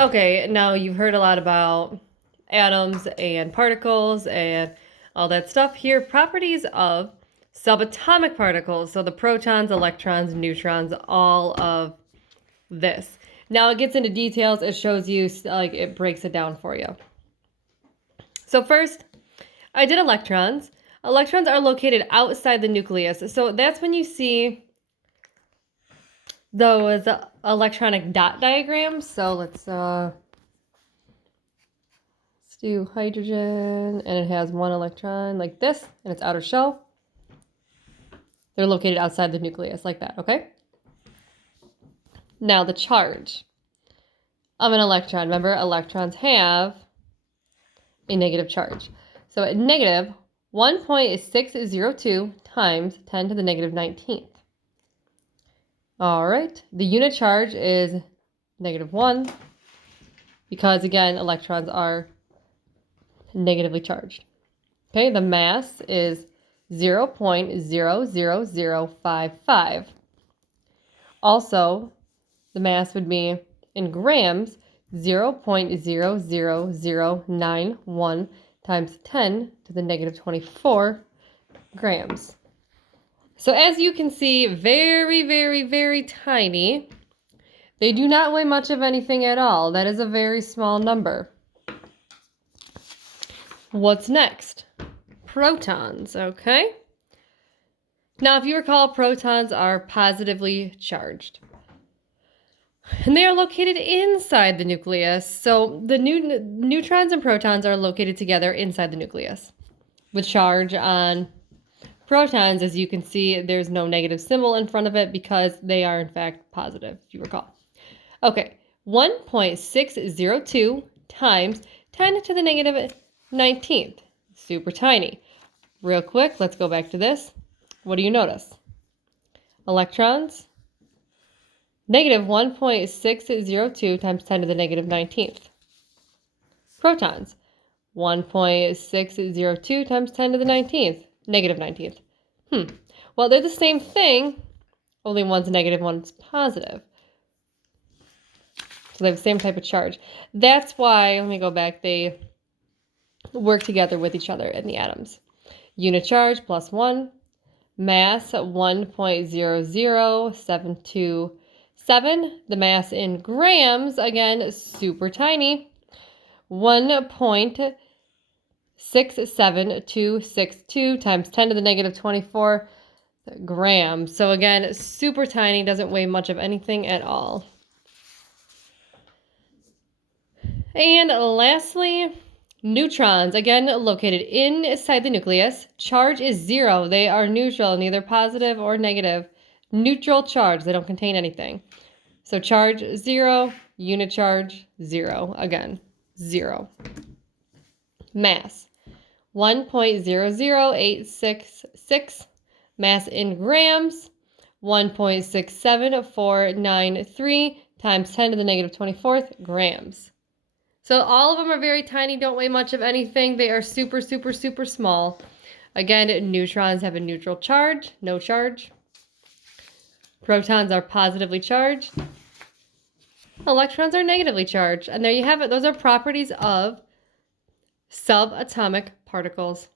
Okay, now you've heard a lot about atoms and particles and all that stuff. Here, properties of subatomic particles. So the protons, electrons, neutrons, all of this. Now it gets into details. It shows you, like, it breaks it down for you. So first, I did electrons. Electrons are located outside the nucleus. So that's when you see those electronic dot diagrams. So let's do hydrogen, and it has one electron like this, and its outer shell. They're located outside the nucleus like that, okay? Now the charge of an electron. Remember, electrons have a negative charge. So at negative 1.602 times 10 to the negative 19th. All right, the unit charge is -1 because, again, electrons are negatively charged. Okay, the mass is 0.00055. Also, the mass would be in grams 0.00091 times 10 to the negative 24 grams. So as you can see, very, very, very tiny. They do not weigh much of anything at all. That is a very small number. What's next? Protons, okay? Now, if you recall, protons are positively charged. And they are located inside the nucleus. So the neutrons and protons are located together inside the nucleus. The charge on protons, as you can see, there's no negative symbol in front of it because they are in fact positive, if you recall. Okay, 1.602 times 10 to the negative 19th. Super tiny. Real quick, let's go back to this. What do you notice? Electrons, negative 1.602 times 10 to the negative 19th. Protons, 1.602 times 10 to the 19th, negative 19th. Well, they're the same thing, only one's negative, one's positive. So they have the same type of charge. That's why, let me go back, they work together with each other in the atoms. Unit charge +1, mass 1.00727. The mass in grams, again, super tiny, 1.67262 times 10 to the negative 24 grams. So again, super tiny, doesn't weigh much of anything at all. And lastly, neutrons, again, located inside the nucleus. Charge is 0. They are neutral, neither positive or negative. Neutral charge. They don't contain anything. So charge 0, unit charge 0. Again, 0. Mass 1.00866. Mass in grams 1.67493 times 10 to the negative 24th grams. So all of them are very tiny, don't weigh much of anything. They are super, super, super small. Again, neutrons have a neutral charge, no charge. Protons are positively charged. Electrons are negatively charged. And there you have it. Those are properties of subatomic particles.